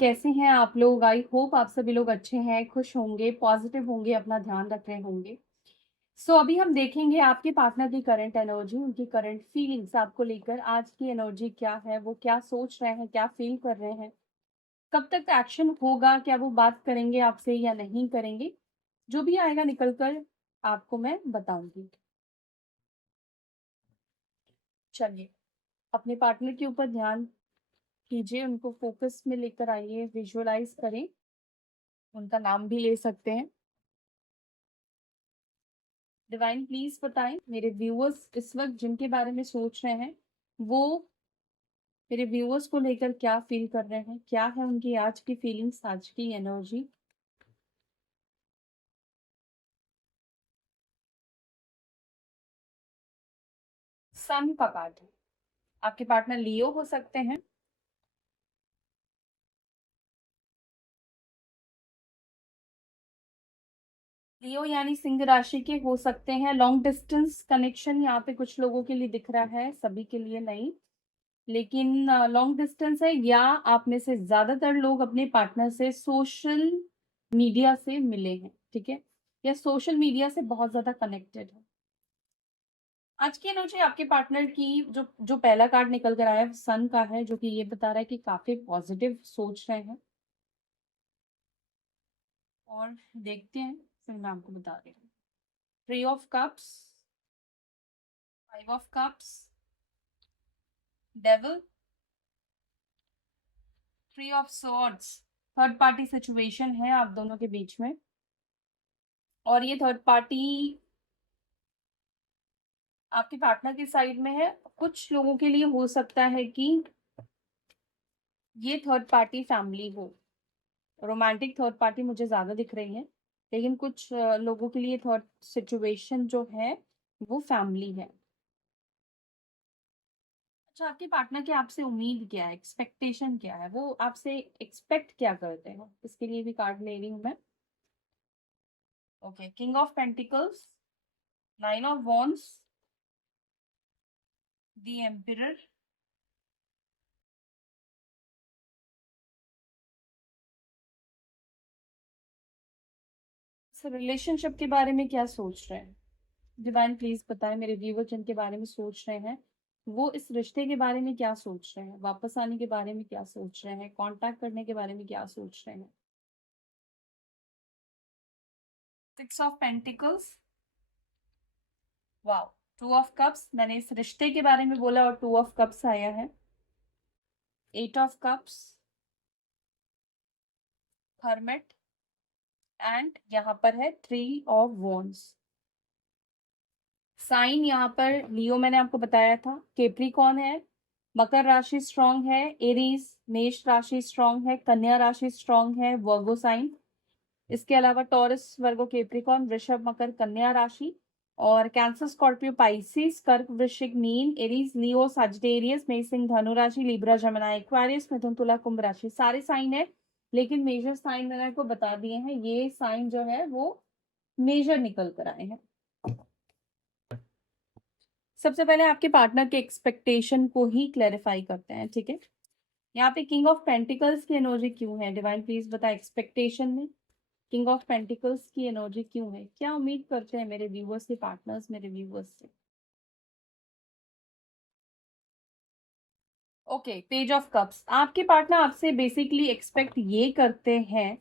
कैसे हैं आप लोग? आई होप आप सभी लोग अच्छे हैं, खुश होंगे, पॉजिटिव होंगे, अपना ध्यान रख रहे होंगे। अभी हम देखेंगे आपके पार्टनर की करंट एनर्जी, उनकी करंट फीलिंग्स आपको लेकर। आज की एनर्जी क्या है, वो क्या सोच रहे हैं, क्या फील कर रहे हैं, कब तक एक्शन होगा, क्या वो बात करेंगे आपसे या नहीं करेंगे। जो भी आएगा निकल कर आपको मैं बताऊंगी। चलिए, अपने पार्टनर के ऊपर ध्यान कीजिए, उनको फोकस में लेकर आइए, विजुअलाइज करें। उनका नाम भी ले सकते हैं। डिवाइन प्लीज बताएं मेरे व्यूअर्स इस वक्त जिनके बारे में सोच रहे हैं, वो मेरे व्यूअर्स को लेकर क्या फील कर रहे हैं, क्या है उनकी आज की फीलिंग्स, आज की एनर्जी। सन का कार्ड है। आपके पार्टनर लियो हो सकते हैं। लियो यानी सिंह राशि के हो सकते हैं। लॉन्ग डिस्टेंस कनेक्शन यहाँ पे कुछ लोगों के लिए दिख रहा है, सभी के लिए नहीं, लेकिन लॉन्ग डिस्टेंस है, या आप में से ज्यादातर लोग अपने पार्टनर से सोशल मीडिया से मिले हैं, ठीक है, या सोशल मीडिया से बहुत ज्यादा कनेक्टेड है। आज की एनर्जी आपके पार्टनर की, जो जो पहला कार्ड निकल कर आया सन का है, जो कि ये बता रहा है कि काफी पॉजिटिव सोच रहे हैं। और देखते हैं, फिर मैं आपको बता रही हूँ। Three of cups, five of cups, devil, three of swords. Third party situation है आप दोनों के बीच में, और ये थर्ड पार्टी आपके पार्टनर की साइड में है। कुछ लोगों के लिए हो सकता है कि ये थर्ड पार्टी फैमिली हो। रोमांटिक थर्ड पार्टी मुझे ज्यादा दिख रही है, लेकिन कुछ लोगों के लिए थर्ड सिचुएशन जो है वो फैमिली है। अच्छा, आपके पार्टनर की आपसे उम्मीद क्या है, एक्सपेक्टेशन क्या है, वो आपसे एक्सपेक्ट क्या करते हैं, इसके लिए भी कार्ड ले रही हूँ मैं। Okay, king of pentacles, nine of wands, the emperor, relationship के बारे में क्या सोच रहे हैं। डिवाइन प्लीज बताएं मेरे व्यूवर जिनके बारे में सोच रहे हैं, वो इस रिश्ते के बारे में क्या सोच रहे हैं, वापस आने के बारे में क्या सोच रहे हैं, कांटेक्ट करने के बारे में क्या सोच रहे हैं। Six of pentacles, wow, two of cups. मैंने इस रिश्ते के बारे में बोला और टू ऑफ कप्स आया है। Eight of cups, hermit, and यहाँ पर है थ्री ऑफ वॉन्ड्स। साइन यहाँ पर लियो मैंने आपको बताया था, केप्रिकॉन है, मकर राशि स्ट्रांग है, एरीज मेष राशि स्ट्रांग है, कन्या राशि स्ट्रांग है, वर्गो साइन। इसके अलावा टॉरस, वर्गो, केप्रिकॉन, वृषभ, मकर, कन्या राशि, और कैंसर, स्कॉर्पियो, पाइसिस, कर्क, वृश्चिक, मीन, एरीज, लियो, सजिटेरियस, मेष, सिंह, धनु राशि, लिब्रा, जमिनी, एक्वारियस, मिथुन, तुला, कुंभ राशि। सारे साइन है, लेकिन मेजर साइन मैंने आपको बता दिए हैं। ये साइन जो है वो मेजर निकल कर आए हैं। सबसे पहले आपके पार्टनर के एक्सपेक्टेशन को ही क्लैरिफाई करते हैं, ठीक है। यहाँ पे किंग ऑफ पेंटिकल्स की एनर्जी क्यों है, डिवाइन प्लीज बता, एक्सपेक्टेशन में किंग ऑफ पेंटिकल्स की एनर्जी क्यों है, क्या उम्मीद करते हैं मेरे व्यूवर्स से, पार्टनर्स मेरे व्यूवर्स से। Okay, page of cups. आपके पार्टनर आपसे बेसिकली एक्सपेक्ट ये करते हैं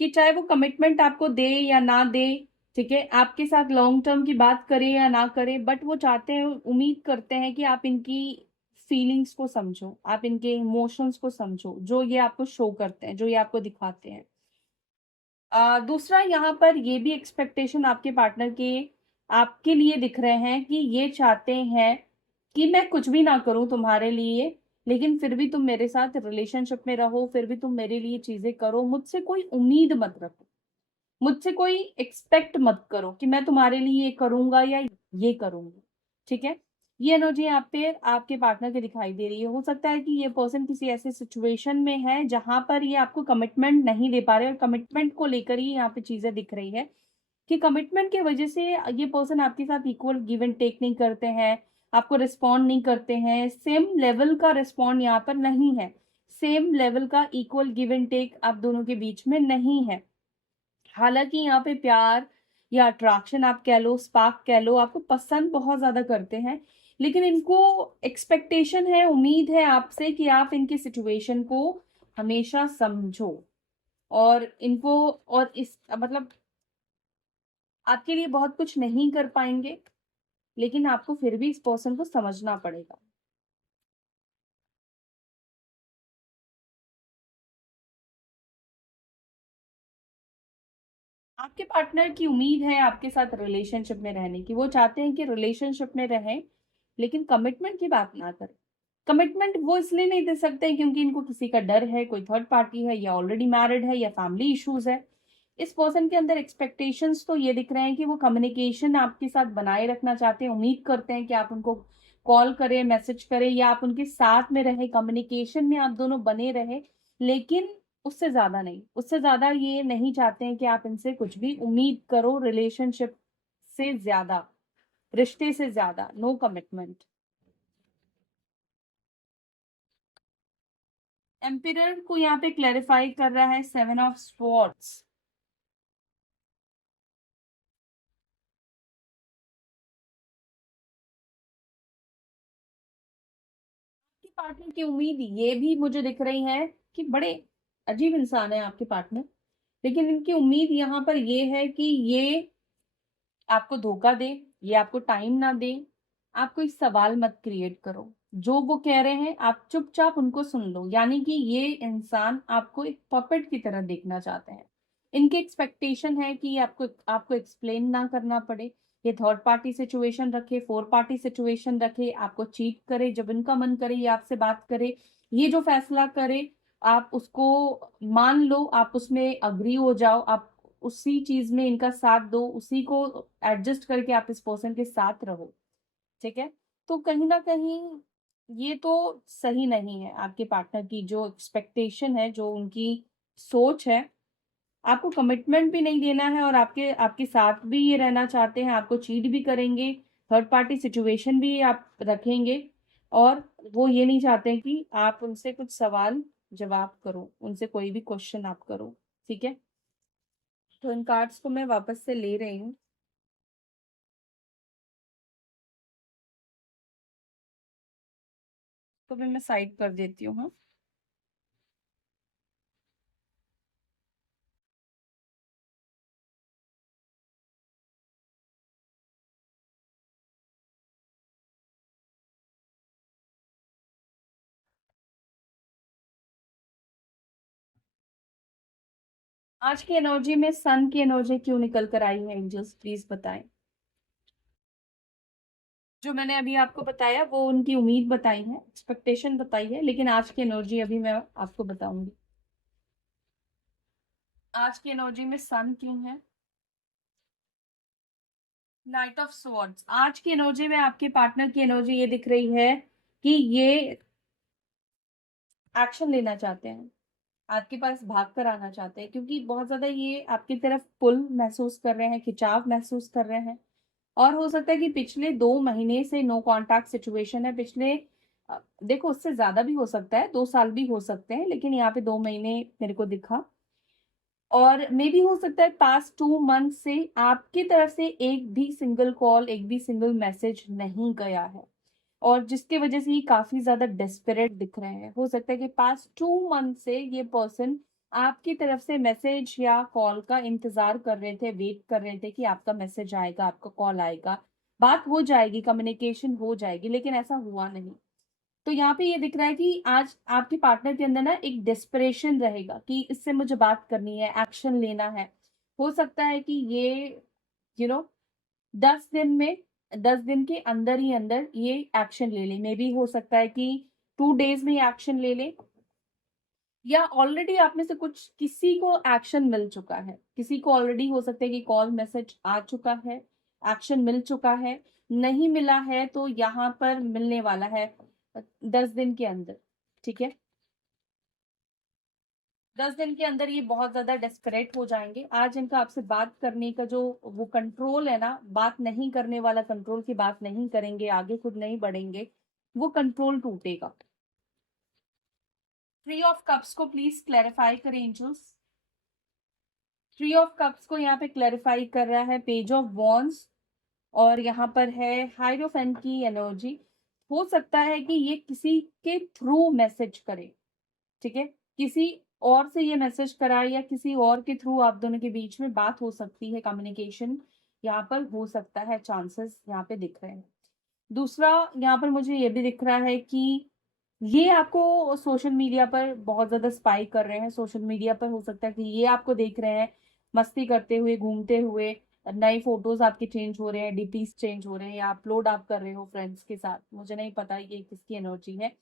कि चाहे वो कमिटमेंट आपको दे या ना दे, ठीक है, आपके साथ लॉन्ग टर्म की बात करे या ना करे, बट वो चाहते हैं, उम्मीद करते हैं कि आप इनकी फीलिंग्स को समझो, आप इनके इमोशंस को समझो, जो ये आपको शो करते हैं, जो ये आपको दिखाते हैं। दूसरा, यहाँ पर ये भी एक्सपेक्टेशन आपके पार्टनर के आपके लिए दिख रहे हैं कि ये चाहते हैं कि मैं कुछ भी ना करूं तुम्हारे लिए, लेकिन फिर भी तुम मेरे साथ रिलेशनशिप में रहो, फिर भी तुम मेरे लिए चीजें करो, मुझसे कोई उम्मीद मत रखो, मुझसे कोई एक्सपेक्ट मत करो कि मैं तुम्हारे लिए ये करूंगा या ये करूंगी, ठीक है। ये एनर्जी यहाँ पे आपके पार्टनर के दिखाई दे रही है। हो सकता है कि ये पर्सन किसी ऐसे सिचुएशन में है जहां पर ये आपको कमिटमेंट नहीं दे पा रहे, और कमिटमेंट को लेकर ही यहाँ पे चीजें दिख रही है कि कमिटमेंट की वजह से ये पर्सन आपके साथ इक्वल गिव एंड टेक नहीं करते हैं, आपको रिस्पॉन्ड नहीं करते हैं, सेम लेवल का रिस्पॉन्ड यहाँ पर नहीं है। सेम लेवल का इक्वल गिव एंड टेक आप दोनों के बीच में नहीं है। हालांकि यहाँ पे प्यार या अट्रैक्शन आप कह लो, स्पार्क कह लो, आपको पसंद बहुत ज्यादा करते हैं, लेकिन इनको एक्सपेक्टेशन है, उम्मीद है आपसे कि आप इनकी सिचुएशन को हमेशा समझो और इनको, और इस मतलब आपके लिए बहुत कुछ नहीं कर पाएंगे, लेकिन आपको फिर भी इस पर्सन को समझना पड़ेगा। आपके पार्टनर की उम्मीद है आपके साथ रिलेशनशिप में रहने की, वो चाहते हैं कि रिलेशनशिप में रहें लेकिन कमिटमेंट की बात ना करें। कमिटमेंट वो इसलिए नहीं दे सकते क्योंकि इनको किसी का डर है, कोई थर्ड पार्टी है, या ऑलरेडी मैरिड है, या फैमिली इश्यूज है। इस पर्सन के अंदर एक्सपेक्टेशंस तो ये दिख रहे हैं कि वो कम्युनिकेशन आपके साथ बनाए रखना चाहते हैं, उम्मीद करते हैं कि आप उनको कॉल करें, मैसेज करें, या आप उनके साथ में रहे, कम्युनिकेशन में आप दोनों बने रहे, लेकिन उससे ज्यादा नहीं, उससे ज्यादा ये नहीं चाहते हैं कि आप इनसे कुछ भी उम्मीद करो, रिलेशनशिप से ज्यादा, रिश्ते से ज्यादा, नो कमिटमेंट। एम्पिरर को यहाँ पे क्लैरिफाई कर रहा है 7 ऑफ स्वॉर्ड्स। आपकी पार्टनर की उम्मीद ये भी मुझे दिख रही है कि बड़े अजीब इंसान है आपके पार्टनर, लेकिन इनकी उम्मीद यहाँ पर ये है कि ये आपको धोखा दे, ये आपको टाइम ना दे, आप कोई सवाल मत क्रिएट करो, जो वो कह रहे हैं आप चुपचाप उनको सुन लो। यानी कि ये इंसान आपको एक पपेट की तरह देखना चाहते हैं। इनकी एक्सपेक्टेशन है कि आपको आपको एक्सप्लेन ना करना पड़े, ये थर्ड पार्टी सिचुएशन रखे, फोर पार्टी सिचुएशन रखे, आपको चीट करे, जब इनका मन करे ये आपसे बात करे, ये जो फैसला करे आप उसको मान लो, आप उसमें अग्री हो जाओ, आप उसी चीज में इनका साथ दो, उसी को एडजस्ट करके आप इस पर्सन के साथ रहो। ठीक है, तो कहीं ना कहीं ये तो सही नहीं है। आपके पार्टनर की जो एक्सपेक्टेशन है, जो उनकी सोच है, आपको कमिटमेंट भी नहीं देना है, और आपके आपके साथ भी ये रहना चाहते हैं, आपको चीट भी करेंगे, थर्ड पार्टी सिचुएशन भी आप रखेंगे, और वो ये नहीं चाहते हैं कि आप उनसे कुछ सवाल जवाब करो, उनसे कोई भी क्वेश्चन आप करो। ठीक है, तो इन कार्ड्स को मैं वापस से ले रही हूँ। तो भी मैं साइड कर देती हूँ। हाँ, आज की एनर्जी में सन की एनर्जी क्यों निकल कर आई है एंजल्स, प्लीज बताएं। जो मैंने अभी आपको बताया वो उनकी उम्मीद बताई है, एक्सपेक्टेशन बताई है, लेकिन आज की एनर्जी अभी मैं आपको बताऊंगी। आज की एनर्जी में सन क्यों है, नाइट ऑफ स्वॉर्ड्स। आज की एनर्जी में आपके पार्टनर की एनर्जी ये दिख रही है कि ये एक्शन लेना चाहते हैं, आपके पास भाग कर आना चाहते हैं, क्योंकि बहुत ज्यादा ये आपकी तरफ पुल महसूस कर रहे हैं, खिंचाव महसूस कर रहे हैं। और हो सकता है कि पिछले 2 महीने से नो कांटेक्ट सिचुएशन है, पिछले देखो उससे ज्यादा भी हो सकता है, 2 साल भी हो सकते हैं, लेकिन यहाँ पे 2 महीने मेरे को दिखा। और मे भी हो सकता है पास्ट 2 मंथ से आपकी तरफ से एक भी सिंगल कॉल, एक भी सिंगल मैसेज नहीं गया है, और जिसकी वजह से ये काफी ज्यादा डेस्परेट दिख रहे हैं। हो सकता है कि पास्ट 2 मंथ से ये पर्सन आपकी तरफ से मैसेज या कॉल का इंतजार कर रहे थे, वेट कर रहे थे कि आपका मैसेज आएगा, आपका कॉल आएगा, बात हो जाएगी, कम्युनिकेशन हो जाएगी, लेकिन ऐसा हुआ नहीं। तो यहाँ पे ये दिख रहा है कि आज आपके पार्टनर के अंदर ना एक डेस्परेशन रहेगा कि इससे मुझे बात करनी है, एक्शन लेना है। हो सकता है कि ये यू नो 10 दिन में, 10 दिन के अंदर ही अंदर ये एक्शन ले ले। मे बी हो सकता है कि 2 डेज में ये एक्शन ले ले, या ऑलरेडी आप में से कुछ किसी को एक्शन मिल चुका है, किसी को ऑलरेडी हो सकता है कि कॉल मैसेज आ चुका है, एक्शन मिल चुका है। नहीं मिला है तो यहाँ पर मिलने वाला है 10 दिन के अंदर। ठीक है, 10 दिन के अंदर ये बहुत ज्यादा डेस्परेट हो जाएंगे। आज इनका आपसे बात करने का जो वो कंट्रोल है ना, बात नहीं करने वाला कंट्रोल, की बात नहीं करेंगे, आगे खुद नहीं बढ़ेंगे, वो कंट्रोल टूटेगा। थ्री ऑफ कप्स को प्लीज क्लैरिफाई करें एंजल्स। थ्री ऑफ कप्स को यहाँ पे क्लैरिफाई कर रहा है पेज ऑफ वॉन्ड्स, और यहाँ पर है हाइरोफेंट की एनर्जी। हो सकता है कि ये किसी के थ्रू मैसेज करे, ठीक है, किसी और से ये मैसेज कराए या किसी और के थ्रू आप दोनों के बीच में बात हो सकती है, कम्युनिकेशन यहाँ पर हो सकता है, चांसेस यहाँ पे दिख रहे हैं। दूसरा यहाँ पर मुझे ये भी दिख रहा है कि ये आपको सोशल मीडिया पर बहुत ज्यादा स्पाई कर रहे हैं। सोशल मीडिया पर हो सकता है कि ये आपको देख रहे हैं मस्ती करते हुए, घूमते हुए, नई फोटोज आपके चेंज हो रहे हैं, डीपीज चेंज हो रहे हैं, या अपलोड आप कर रहे हो फ्रेंड्स के साथ, मुझे नहीं पता ये किसकी एनर्जी है।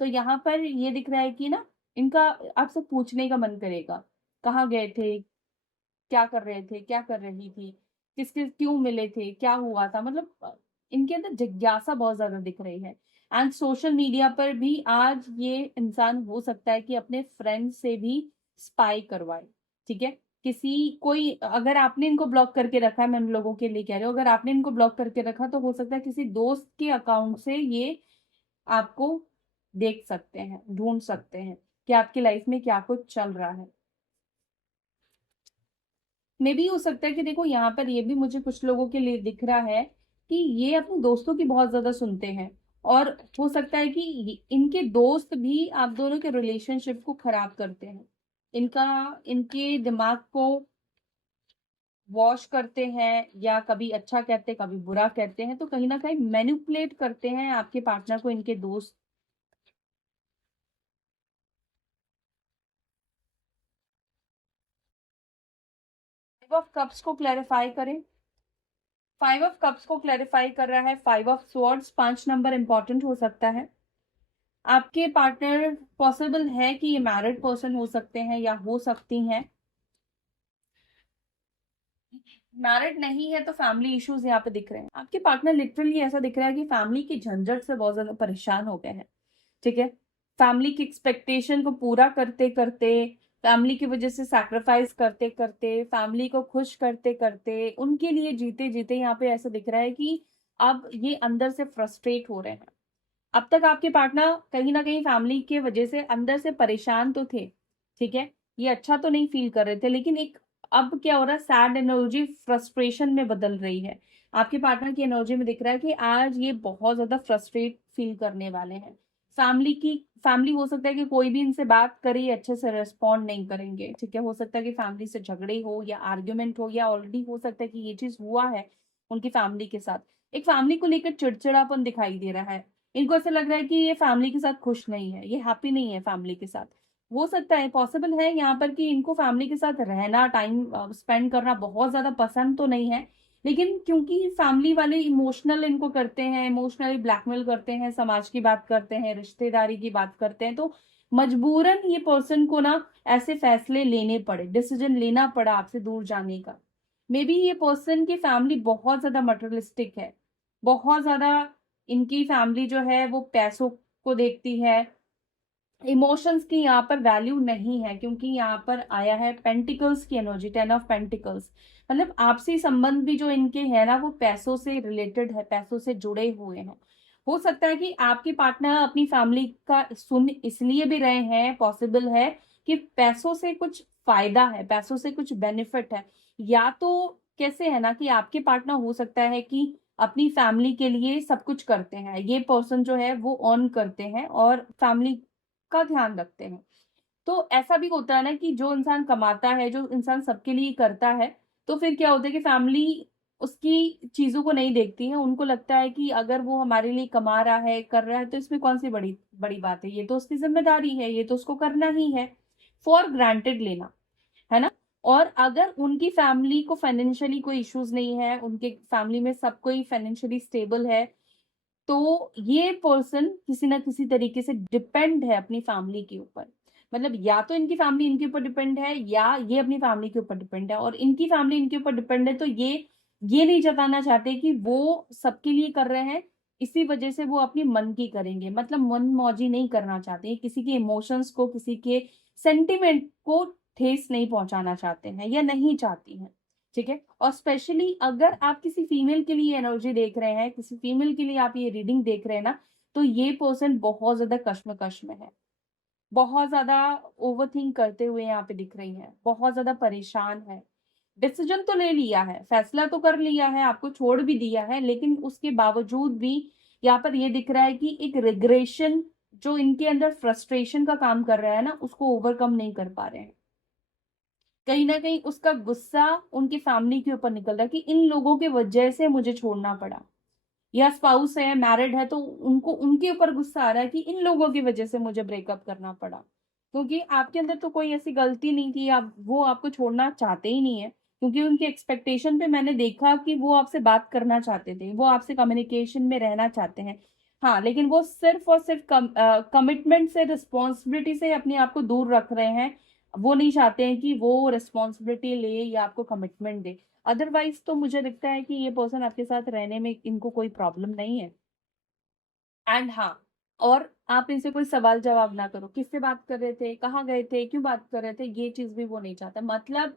तो यहाँ पर ये दिख रहा है कि ना इनका आपसे पूछने का मन करेगा, कहाँ गए थे, क्या कर रहे थे, क्या कर रही थी, किसके क्यों मिले थे, क्या हुआ था, मतलब इनके अंदर जिज्ञासा बहुत ज्यादा दिख रही है। एंड सोशल मीडिया पर भी आज ये इंसान हो सकता है कि अपने फ्रेंड से भी स्पाई करवाए, ठीक है। किसी कोई अगर आपने इनको ब्लॉक करके रखा है, मैं उन लोगों के लिए कह रही हूँ, अगर आपने इनको ब्लॉक करके रखा तो हो सकता है किसी दोस्त के अकाउंट से ये आपको देख सकते हैं, ढूंढ सकते हैं कि आपकी लाइफ में क्या कुछ चल रहा है। मे भी हो सकता है कि देखो यहाँ पर ये भी मुझे कुछ लोगों के लिए दिख रहा है कि ये अपने दोस्तों की बहुत ज्यादा सुनते हैं, और हो सकता है कि इनके दोस्त भी आप दोनों के रिलेशनशिप को खराब करते हैं, इनका इनके दिमाग को वॉश करते हैं, या कभी अच्छा कहते हैं कभी बुरा कहते हैं, तो कहीं ना कहीं मैनिपुलेट करते हैं आपके पार्टनर को इनके दोस्त। फाइव ऑफ कप्स को क्लैरिफाई करें। फाइव ऑफ कप्स को क्लैरिफाई कर रहा है five of swords. 5 number important हो सकता है। आपके पार्टनर पॉसिबल है कि ये मैरिड पर्सन हो सकते हैं या हो सकती हैं। मैरिड नहीं है तो फैमिली इश्यूज यहाँ पे दिख रहे हैं। आपके पार्टनर लिटरली ऐसा दिख रहा है कि फैमिली की झंझट से बहुत ज्यादा परेशान हो गए हैं, ठीक है। फैमिली की एक्सपेक्टेशन को पूरा करते करते, फैमिली की वजह से सैक्रिफाइस करते करते, फैमिली को खुश करते करते, उनके लिए जीते जीते यहाँ पे ऐसा दिख रहा है कि अब ये अंदर से फ्रस्ट्रेट हो रहे हैं। अब तक आपके पार्टनर कहीं ना कहीं फैमिली के वजह से अंदर से परेशान तो थे, ठीक है, ये अच्छा तो नहीं फील कर रहे थे, लेकिन एक अब क्या हो रहा है, सैड एनर्जी फ्रस्ट्रेशन में बदल रही है। आपके पार्टनर की एनर्जी में दिख रहा है कि आज ये बहुत ज्यादा फ्रस्ट्रेट फील करने वाले हैं। फैमिली हो सकता है कि कोई भी इनसे बात करे ये अच्छे से रिस्पॉन्ड नहीं करेंगे, ठीक है। हो सकता है कि फैमिली से झगड़े हो या आर्ग्यूमेंट हो, या ऑलरेडी हो सकता है कि ये चीज हुआ है उनकी फैमिली के साथ। एक फैमिली को लेकर चिड़चिड़ापन दिखाई दे रहा है। इनको ऐसा लग रहा है कि ये फैमिली के साथ खुश नहीं है, ये हैप्पी नहीं है फैमिली के साथ। हो सकता है, पॉसिबल है यहाँ पर कि इनको फैमिली के साथ रहना, टाइम स्पेंड करना बहुत ज्यादा पसंद तो नहीं है, लेकिन क्योंकि फैमिली वाले इमोशनल इनको करते हैं, इमोशनली ब्लैकमेल करते हैं, समाज की बात करते हैं, रिश्तेदारी की बात करते हैं, तो मजबूरन ये पर्सन को ना ऐसे फैसले लेने पड़े, डिसीजन लेना पड़ा आपसे दूर जाने का। मे बी ये पर्सन की फैमिली बहुत ज्यादा मटेरियलिस्टिक है, बहुत ज्यादा इनकी फैमिली जो है वो पैसों को देखती है, इमोशंस की यहाँ पर वैल्यू नहीं है, क्योंकि यहाँ पर आया है पेंटिकल्स की एनर्जी, 10 ऑफ पेंटिकल्स। मतलब आपसी संबंध भी जो इनके है ना वो पैसों से रिलेटेड है, पैसों से जुड़े हुए हैं। हो सकता है कि आपके पार्टनर अपनी फैमिली का सुन इसलिए भी रहे हैं, पॉसिबल है कि पैसों से कुछ फायदा है, पैसों से कुछ बेनिफिट है, या तो कैसे है ना कि आपके पार्टनर हो सकता है कि अपनी फैमिली के लिए सब कुछ करते हैं, ये पर्सन जो है वो अर्न करते हैं और फैमिली का ध्यान रखते हैं। तो ऐसा भी होता है ना कि जो इंसान कमाता है, जो इंसान सबके लिए करता है, तो फिर क्या होता है कि फैमिली उसकी चीजों को नहीं देखती है। उनको लगता है कि अगर वो हमारे लिए कमा रहा है, कर रहा है, तो इसमें कौन सी बड़ी बड़ी बात है, ये तो उसकी जिम्मेदारी है, ये तो उसको करना ही है। फॉर ग्रांटेड लेना, है ना। और अगर उनकी फैमिली को फाइनेंशियली कोई इश्यूज नहीं है, उनके फैमिली में सब कोई फाइनेंशियली स्टेबल है, तो ये पर्सन किसी ना किसी तरीके से डिपेंड है अपनी फैमिली के ऊपर। मतलब या तो इनकी फैमिली इनके ऊपर डिपेंड है, या ये अपनी फैमिली के ऊपर डिपेंड है, और इनकी फैमिली इनके ऊपर डिपेंड है, तो ये नहीं जताना चाहते कि वो सबके लिए कर रहे हैं, इसी वजह से वो अपनी मन की करेंगे, मतलब मन मौजी नहीं करना चाहते, किसी के इमोशंस को, किसी के सेंटिमेंट को ठेस नहीं पहुंचाना चाहते हैं या नहीं चाहती हैं, ठीक है। और स्पेशली अगर आप किसी फीमेल के लिए एनर्जी देख रहे हैं, किसी फीमेल के लिए आप ये रीडिंग देख रहे हैं ना, तो ये पर्सन बहुत ज्यादा कश्मकश में है, बहुत ज़्यादा ओवरथिंक करते हुए यहाँ पे दिख रही हैं, बहुत ज़्यादा परेशान है। डिसीजन तो ले लिया है, फैसला तो कर लिया है, आपको छोड़ भी दिया है, लेकिन उसके बावजूद भी यहाँ पर ये दिख रहा है कि एक रिग्रेशन जो इनके अंदर फ्रस्ट्रेशन का काम कर रहा है ना, उसको ओवरकम नहीं कर पा रहे हैं। कहीं न कहीं उसका गुस्सा उनकी फैमिली के ऊपर निकल रहा है कि इन लोगों की वजह से मुझे छोड़ना पड़ा। या स्पाउस है, मैरिड है, तो उनको उनके ऊपर गुस्सा आ रहा है कि इन लोगों की वजह से मुझे ब्रेकअप करना पड़ा। क्योंकि आपके अंदर तो कोई ऐसी गलती नहीं थी, आप वो आपको छोड़ना चाहते ही नहीं है। क्योंकि उनकी एक्सपेक्टेशन पे मैंने देखा कि वो आपसे बात करना चाहते थे, वो आपसे कम्युनिकेशन में रहना चाहते हैं। हाँ, लेकिन वो सिर्फ़ और सिर्फ़ कमिटमेंट से, रिस्पॉन्सिबिलिटी से अपने आप को दूर रख रहे हैं। वो नहीं चाहते हैं कि वो रिस्पॉन्सिबिलिटी ले या आपको कमिटमेंट दे। अदरवाइज़ तो मुझे लगता है कि ये पर्सन आपके साथ रहने में इनको कोई प्रॉब्लम नहीं है। एंड हाँ, और आप इनसे कोई सवाल-जवाब ना करो, किससे बात कर रहे थे, कहाँ गए थे, क्यों बात कर रहे थे, ये चीज़ भी वो नहीं चाहता। मतलब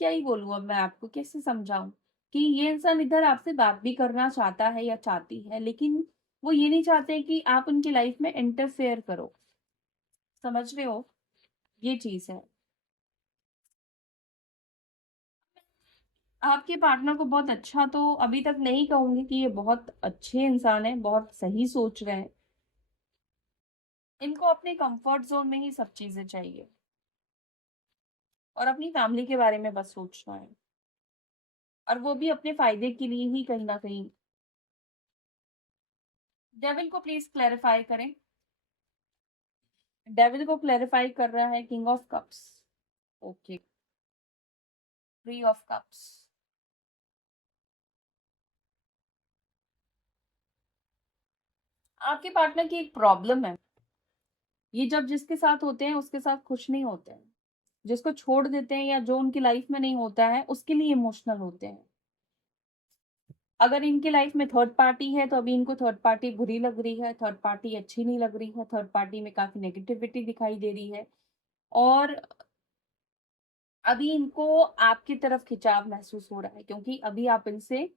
क्या ही बोलूँ अब मैं आपको, कैसे समझाऊँ कि ये इंसान इधर आपसे बात भी करना चाहता है या चाहती है, लेकिन वो ये नहीं चाहते कि आप उनकी लाइफ़ में इंटरफेयर करो। समझ रहे हो? ये चीज़ है। आपके पार्टनर को बहुत अच्छा तो अभी तक नहीं कहूँगी कि ये बहुत अच्छे इंसान हैं, बहुत सही सोच रहे हैं। इनको अपने कंफर्ट ज़ोन में ही सब चीज़ें चाहिए और अपनी फैमिली के बारे में बस सोचना है और वो भी अपने फ़ायदे के लिए ही कहीं न कहीं। डेविल को प्लीज़ क्लैरिफ़ाई करें। डेविल को क्लैरिफ़ाई कर रहा है king of cups. Okay, three of cups. आपके पार्टनर की एक प्रॉब्लम है। ये जब जिसके साथ होते हैं, उसके साथ खुश नहीं होते हैं। जिसको छोड़ देते हैं या जो उनकी लाइफ़ में नहीं होता है, उसके लिए इमोशनल होते हैं। अगर इनकी लाइफ में थर्ड पार्टी है तो अभी इनको थर्ड पार्टी बुरी लग रही है, थर्ड पार्टी अच्छी नहीं लग रही है, थर्ड पार्टी में काफ़ी नेगेटिविटी दिखाई दे रही है और अभी इनको आपकी तरफ खिंचाव महसूस हो रहा है क्योंकि अभी आप इनसे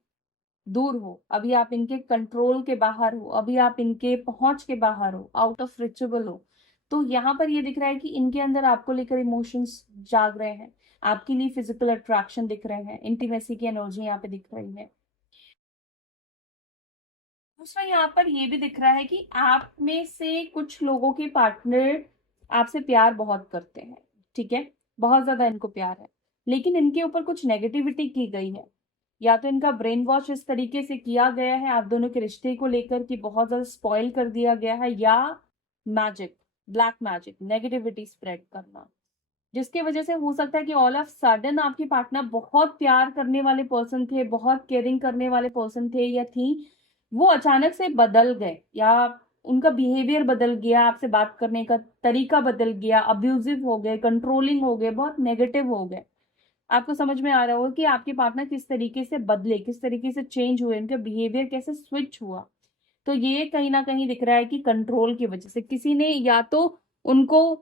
दूर हो, अभी आप इनके कंट्रोल के बाहर हो, अभी आप इनके पहुँच के बाहर हो, आउट ऑफ रीचेबल हो। तो यहाँ पर ये दिख रहा है कि इनके अंदर आपको लेकर इमोशंस जाग रहे हैं, आपके लिए फिज़िकल अट्रैक्शन दिख रहे हैं, इंटीमेसी की एनर्जी यहाँ पे दिख रही है। दूसरा यहाँ पर ये भी दिख रहा है कि आप में से कुछ लोगों के पार्टनर आपसे प्यार बहुत करते हैं, ठीक है? बहुत ज़्यादा इनको प्यार है, लेकिन इनके ऊपर कुछ नेगेटिविटी की गई है। या तो इनका ब्रेन वॉश इस तरीके से किया गया है आप दोनों के रिश्ते को लेकर कि बहुत ज़्यादा स्पॉइल कर दिया गया है या magic, black magic, negativity spread करना। जिसकी वजह से हो सकता है कि ऑल ऑफ सडन आपके पार्टनर बहुत प्यार करने वाले पर्सन थे, बहुत केयरिंग करने वाले पर्सन थे या थी, वो अचानक से बदल गए या उनका बिहेवियर बदल गया, आपसे बात करने का तरीका बदल गया, अब्यूजिव हो गए, कंट्रोलिंग हो गए, बहुत नेगेटिव हो गए। आपको समझ में आ रहा होगा कि आपके पार्टनर किस तरीके से बदले, किस तरीके से चेंज हुए, उनका बिहेवियर कैसे स्विच हुआ। तो ये कहीं न कहीं दिख रहा है कि कंट्रोल की वजह से किसी ने या तो उनको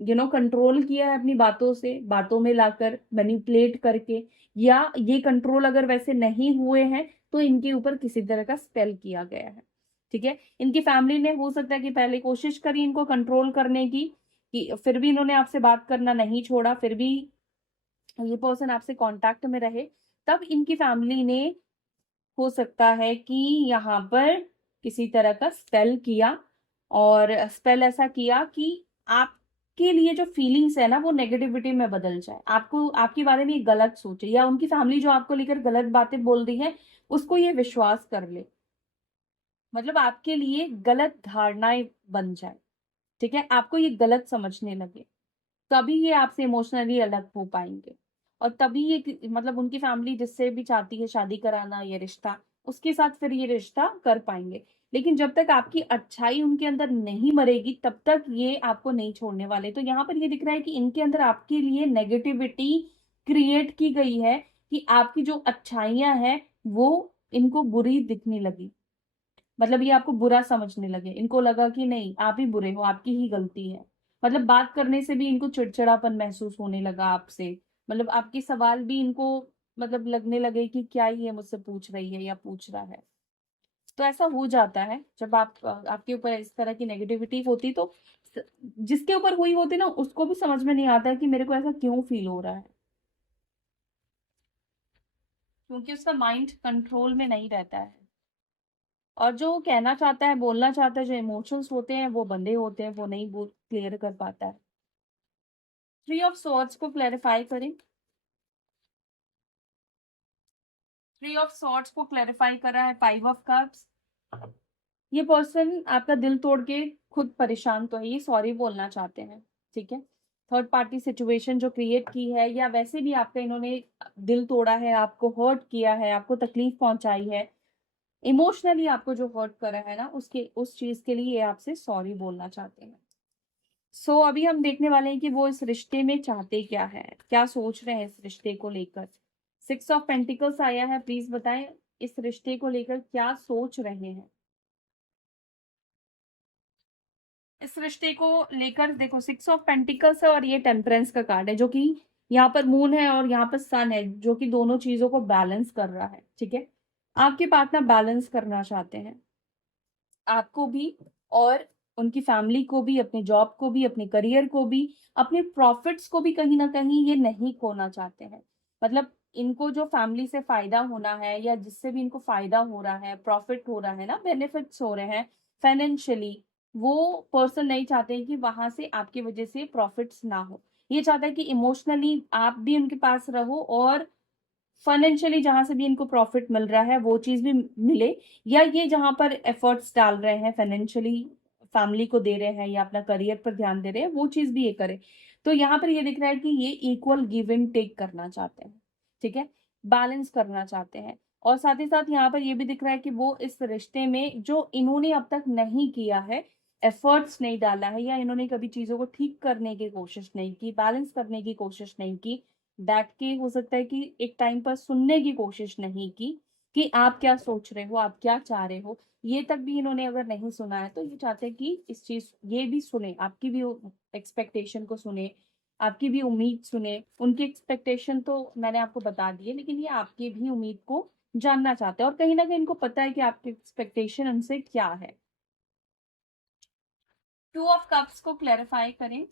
कंट्रोल किया है अपनी बातों से, बातों में लाकर मैनिपुलेट करके या ये कंट्रोल अगर वैसे नहीं हुए हैं, तो इनके ऊपर किसी तरह का स्पेल किया गया है, ठीक है? इनकी फैमिली ने हो सकता है कि पहले कोशिश करी इनको कंट्रोल करने की, कि फिर भी इन्होंने आपसे बात करना नहीं छोड़ा, फिर भी ये पर्सन आपसे कॉन्टैक्ट में रहे, तब इनकी फैमिली ने हो सकता है कि यहाँ पर किसी तरह का स्पेल किया और स्पेल ऐसा किया कि आपके लिए जो फीलिंग्स है ना वो नेगेटिविटी में बदल जाए, आपको आपके बारे में गलत सोचे या उनकी फैमिली जो आपको लेकर गलत बातें बोल रही है उसको ये विश्वास कर ले, मतलब आपके लिए गलत धारणाएं बन जाए, ठीक है? आपको ये गलत समझने लगे, तभी ये आपसे इमोशनली अलग हो पाएँगे। और तभी ये मतलब उनकी फैमिली जिससे भी चाहती है शादी कराना या रिश्ता, उसके साथ फिर ये रिश्ता कर पाएँगे। लेकिन जब तक आपकी अच्छाई उनके अंदर नहीं मरेगी, तब तक ये आपको नहीं छोड़ने वाले। तो यहाँ पर ये दिख रहा है कि इनके अंदर आपके लिए नेगेटिविटी क्रिएट की गई है कि आपकी जो अच्छाइयाँ हैं, वो इनको बुरी दिखने लगी। मतलब ये आपको बुरा समझने लगे। इनको लगा कि नहीं, आप ही बुरे हो, आपकी ही गलती है। मतलब बात करने से भी इनको चिड़चिड़ापन महसूस होने लगा आपसे। मतलब आपके सवाल भी इनको मतलब लगने लगे कि क्या ही ये मुझसे पूछ रही है या पूछ रहा है। तो ऐसा हो जाता है जब आपके ऊपर इस तरह की नेगेटिविटी होती, तो जिसके ऊपर हुई होती ना उसको भी समझ में नहीं आता है कि मेरे को ऐसा क्यों फील हो रहा है, क्योंकि उसका माइंड कंट्रोल में नहीं रहता है। और जो वो कहना चाहता है, बोलना चाहता है, जो इमोशंस होते हैं वो बंधे होते हैं, वो नहीं बोल क्लियर कर पाता है। थ्री ऑफ सॉर्ड्स को क्लैरिफाई करें। थ्री ऑफ सॉर्ड्स को क्लैरिफाई कर रहा है फाइव ऑफ कप्स। ये पर्सन आपका दिल तोड़ के खुद परेशान तो है, ये सॉरी बोलना चाहते हैं, ठीक है। थर्ड पार्टी सिचुएशन जो क्रिएट की है, या वैसे भी आपका इन्होंने दिल तोड़ा है, आपको हर्ट किया है, आपको तकलीफ पहुंचाई है, इमोशनली आपको जो हर्ट करा है ना, उसके उस चीज के लिए ये आपसे सॉरी बोलना चाहते हैं। सो अभी हम देखने वाले हैं कि वो इस रिश्ते में चाहते क्या है, क्या सोच रहे हैं इस रिश्ते को लेकर। सिक्स ऑफ पेंटिकल्स आया है, प्लीज बताएं इस रिश्ते को लेकर क्या सोच रहे हैं। इस रिश्ते को लेकर देखो, सिक्स ऑफ पेंटिकल्स है और ये टेम्परेंस का कार्ड है, जो कि यहाँ पर मून है और यहाँ पर सन है, जो कि दोनों चीजों को बैलेंस कर रहा है, ठीक है। आपके पार्टनर बैलेंस करना चाहते हैं, आपको भी और उनकी फैमिली को भी, अपने जॉब को भी, अपने करियर को भी, अपने प्रॉफिट्स को भी कहीं ना कहीं ये नहीं खोना चाहते हैं। मतलब इनको जो फैमिली से फायदा होना है, या जिससे भी इनको फायदा हो रहा है, प्रॉफिट हो रहा है ना, बेनिफिट्स हो रहे हैं फाइनेंशियली, वो पर्सन नहीं चाहते कि वहां से आपकी वजह से प्रॉफिट्स ना हो। ये चाहता है कि इमोशनली आप भी उनके पास रहो, और फाइनेंशियली जहां से भी इनको प्रॉफिट मिल रहा है वो चीज भी मिले, या ये जहां पर एफर्ट्स डाल रहे हैं फाइनेंशियली, फैमिली को दे रहे हैं या अपना करियर पर ध्यान दे रहे हैं, वो चीज भी ये करे। तो यहाँ पर ये दिख रहा है कि ये इक्वल गिव एंड टेक करना चाहते हैं, ठीक है, बैलेंस करना चाहते हैं। और साथ ही साथ यहाँ पर ये भी दिख रहा है कि वो इस रिश्ते में जो इन्होंने अब तक नहीं किया है, एफर्ट्स नहीं डाला है, या इन्होंने कभी चीजों को ठीक करने की कोशिश नहीं की, बैलेंस करने की कोशिश नहीं की, बैठ के हो सकता है कि एक टाइम पर सुनने की कोशिश नहीं की कि आप क्या सोच रहे हो, आप क्या चाह रहे हो, ये तक भी इन्होंने अगर नहीं सुना है, तो ये चाहते हैं कि इस चीज ये भी सुने, आपकी भी एक्सपेक्टेशन को सुने, आपकी भी उम्मीद सुने। उनकी एक्सपेक्टेशन तो मैंने आपको बता दी है, लेकिन ये आपकी भी उम्मीद को जानना चाहते हैं, और कहीं ना कहीं इनको पता है कि आपकी एक्सपेक्टेशन उनसे क्या है। टू ऑफ कप्स को क्लैरिफाई करें।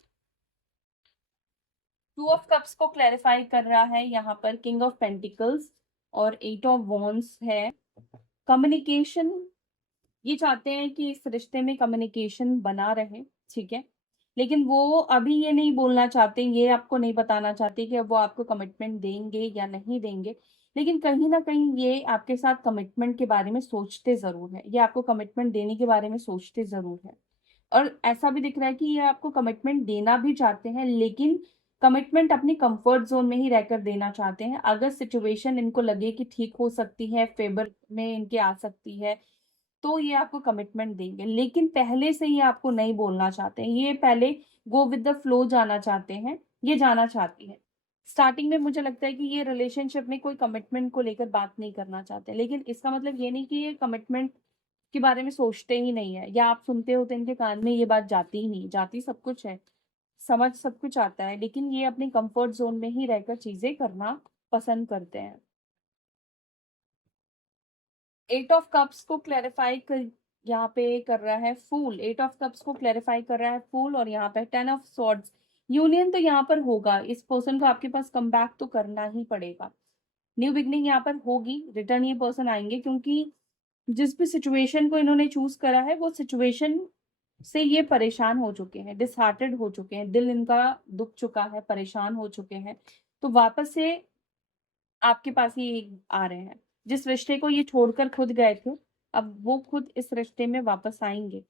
टू ऑफ कप्स को क्लैरिफाई कर रहा है यहाँ पर किंग ऑफ पेंटिकल्स और एट ऑफ वॉन्ड्स है। कम्युनिकेशन, ये चाहते हैं कि इस रिश्ते में कम्युनिकेशन बना रहे, ठीक है, लेकिन वो अभी ये नहीं बोलना चाहते, ये आपको नहीं बताना चाहते कि अब वो आपको कमिटमेंट देंगे या नहीं देंगे, लेकिन कहीं ना कहीं ये आपके साथ कमिटमेंट के बारे में सोचते जरूर है, ये आपको कमिटमेंट देने के बारे में सोचते जरूर है। और ऐसा भी दिख रहा है कि ये आपको कमिटमेंट देना भी चाहते हैं, लेकिन कमिटमेंट अपनी कंफर्ट जोन में ही रहकर देना चाहते हैं। अगर सिचुएशन इनको लगे कि ठीक हो सकती है, फेवर में इनके आ सकती है, तो ये आपको कमिटमेंट देंगे, लेकिन पहले से ये आपको नहीं बोलना चाहते हैं, ये पहले गो विद द फ्लो जाना चाहते हैं, ये जाना चाहती है। स्टार्टिंग में मुझे लगता है कि ये रिलेशनशिप में कोई कमिटमेंट को लेकर बात नहीं करना चाहते, लेकिन इसका मतलब ये नहीं कि ये कमिटमेंट के बारे में सोचते ही नहीं है, या आप सुनते हो तो इनके कान में ये बात जाती ही नहीं, जाती सब कुछ है, समझ सब कुछ आता है, लेकिन ये अपनी कंफर्ट जोन में ही रहकर चीजें करना पसंद करते हैं। एट ऑफ कप्स को क्लैरिफाई कर यहाँ पे कर रहा है फूल, एट ऑफ कप्स को क्लैरिफाई कर रहा है फूल, और यहाँ पे टेन ऑफ सॉर्ड्स। यूनियन तो यहाँ पर होगा, इस पर्सन को आपके पास कम बैक तो करना ही पड़ेगा, न्यू बिगनिंग यहाँ पर होगी, रिटर्न ये पर्सन आएंगे, क्योंकि जिस भी सिचुएशन को इन्होंने चूज करा है वो सिचुएशन से ये परेशान हो चुके हैं, डिसहार्टेड हो चुके हैं, दिल इनका दुख चुका है, परेशान हो चुके हैं, तो वापस से आपके पास ही आ रहे हैं। जिस रिश्ते को ये छोड़कर खुद गए थे, अब वो खुद इस रिश्ते में वापस आएंगे।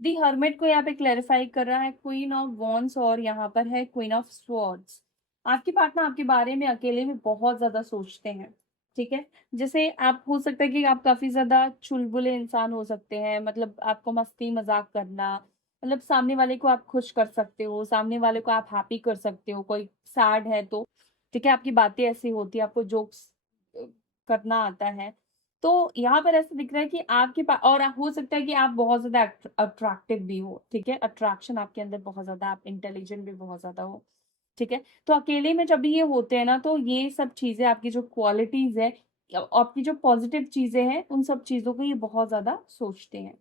दी हर्मिट को यहाँ पे क्लैरिफाई कर रहा है क्वीन ऑफ वॉन्ड्स, और यहाँ पर है क्वीन ऑफ स्वॉर्ड्स। आपके पार्टनर आपके बारे में अकेले में बहुत ज्यादा सोचते हैं, ठीक है। जैसे आप, हो सकता है कि आप काफी ज्यादा चुलबुले इंसान हो सकते हैं, मतलब आपको मस्ती मजाक करना, मतलब सामने वाले को आप खुश कर सकते हो, सामने वाले को आप हैप्पी कर सकते हो, कोई सैड है तो, ठीक है, आपकी बातें ऐसी होती है, आपको जोक्स करना आता है। तो यहाँ पर ऐसा दिख रहा है कि आपके पास, और हो सकता है कि आप बहुत ज्यादा अट्रैक्टिव भी हो, ठीक है, अट्रैक्शन आपके अंदर बहुत ज्यादा, आप इंटेलिजेंट भी बहुत ज्यादा हो, ठीक है। तो अकेले में जब ये होते हैं ना, तो ये सब चीजें आपकी जो क्वालिटीज है, आपकी जो पॉजिटिव चीजें हैं, उन सब चीजों को ये बहुत ज्यादा सोचते हैं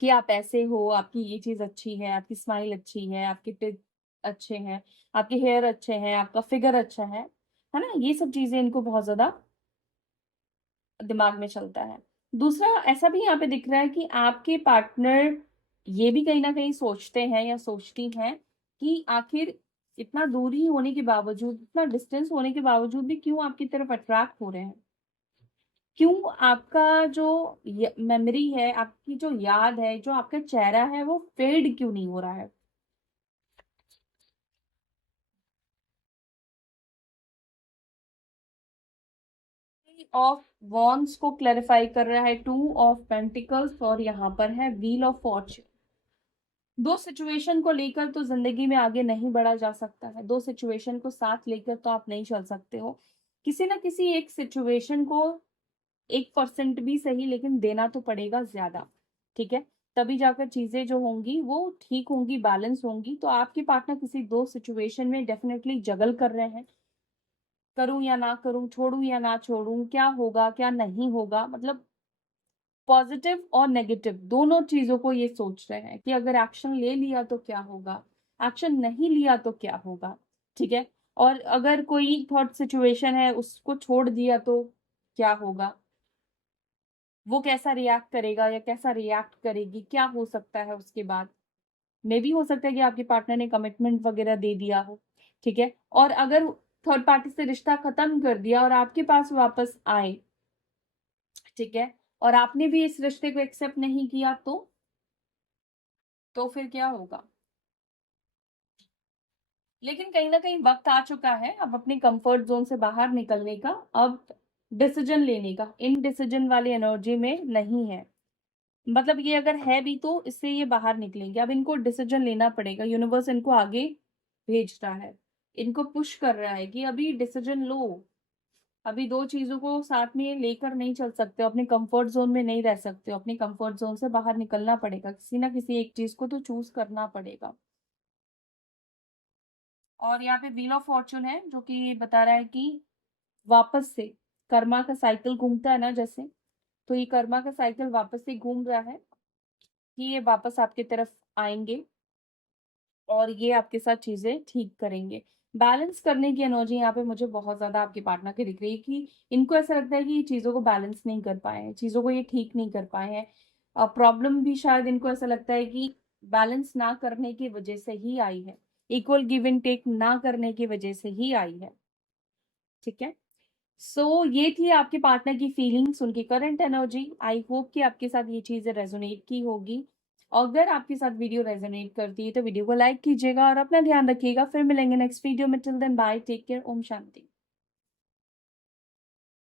कि आप ऐसे हो, आपकी ये चीज अच्छी है, आपकी स्माइल अच्छी है, आपके टिप अच्छे हैं, आपके हेयर अच्छे हैं, आपका फिगर अच्छा है ना। ये सब चीजें इनको बहुत ज्यादा दिमाग में चलता है। दूसरा ऐसा भी यहाँ पे दिख रहा है कि आपके पार्टनर ये भी कहीं ना कहीं सोचते हैं या सोचती हैं कि आखिर इतना दूरी होने के बावजूद, इतना डिस्टेंस होने के बावजूद भी क्यों आपकी तरफ अट्रैक्ट हो रहे हैं, क्यों आपका जो मेमोरी है, आपकी जो याद है, जो आपका चेहरा है, वो फेड क्यों नहीं हो रहा है। ऑफ वॉन्स को क्लैरिफाई कर रहा है 2 ऑफ पेंटिकल्स, और यहाँ पर है व्हील ऑफ फॉर्च्यून। दो सिचुएशन को लेकर तो जिंदगी में आगे नहीं बढ़ा जा सकता है, दो सिचुएशन को साथ लेकर तो आप नहीं चल सकते हो। किसी ना किसी एक सिचुएशन को 1% भी सही, लेकिन देना तो पड़ेगा ज्यादा, ठीक है। तभी जाकर चीजें जो होंगी वो ठीक होंगी, बैलेंस होंगी। तो आपके पार्टनर किसी दो सिचुएशन में डेफिनेटली जगल कर रहे हैं, करूं या ना करूं, छोड़ूं या ना छोड़ूं, क्या होगा क्या नहीं होगा, मतलब पॉजिटिव और नेगेटिव दोनों चीजों को ये सोच रहे हैं कि अगर एक्शन ले लिया तो क्या होगा, एक्शन नहीं लिया तो क्या होगा, ठीक है। और अगर कोई थॉट सिचुएशन है उसको छोड़ दिया तो क्या होगा, वो कैसा रिएक्ट करेगा या कैसा रिएक्ट करेगी, क्या हो सकता है उसके बाद। मे भी हो सकता है कि आपके पार्टनर ने कमिटमेंट वगैरह दे दिया हो, ठीक है। और अगर थर्ड पार्टी से रिश्ता खत्म कर दिया और आपके पास वापस आए, ठीक है, और आपने भी इस रिश्ते को एक्सेप्ट नहीं किया, तो फिर क्या होगा। लेकिन कहीं ना कहीं वक्त आ चुका है अब अपने कंफर्ट जोन से बाहर निकलने का, अब डिसीजन लेने का। इन डिसीजन वाली एनर्जी में नहीं है, मतलब ये अगर है भी तो इससे ये बाहर निकलेंगे। अब इनको डिसीजन लेना पड़ेगा, यूनिवर्स इनको आगे भेज रहा है, इनको पुश कर रहा है कि अभी डिसीजन लो। अभी दो चीजों को साथ में लेकर नहीं चल सकते हो, अपने कंफर्ट जोन में नहीं रह सकते हो, अपने कंफर्ट जोन से बाहर निकलना पड़ेगा, किसी ना किसी एक चीज को तो चूज करना पड़ेगा। और यहाँ पे व्हील ऑफ फॉर्चून है जो कि बता रहा है कि वापस से कर्मा का साइकिल घूमता है ना जैसे, तो ये कर्मा का साइकिल वापस से घूम रहा है कि ये वापस आपकी तरफ आएंगे और ये आपके साथ चीजें ठीक करेंगे। बैलेंस करने की एनर्जी यहाँ पे मुझे बहुत ज्यादा आपके पार्टनर की दिख रही है कि इनको ऐसा लगता है कि ये चीजों को बैलेंस नहीं कर पाए हैं, चीजों को ये ठीक नहीं कर पाए हैं। प्रॉब्लम भी शायद इनको ऐसा लगता है कि बैलेंस ना करने की वजह से ही आई है, इक्वल गिव एंड टेक ना करने की वजह से ही आई है, ठीक है। सो ये थी आपके पार्टनर की फीलिंग्स, उनकी करंट एनर्जी। आई होप कि आपके साथ ये चीजें रेजोनेट की होगी। अगर आपके साथ वीडियो रेजोनेट करती है तो वीडियो को लाइक कीजिएगा और अपना ध्यान रखिएगा। फिर मिलेंगे नेक्स्ट वीडियो में। Till then bye, take care, ओम शांति।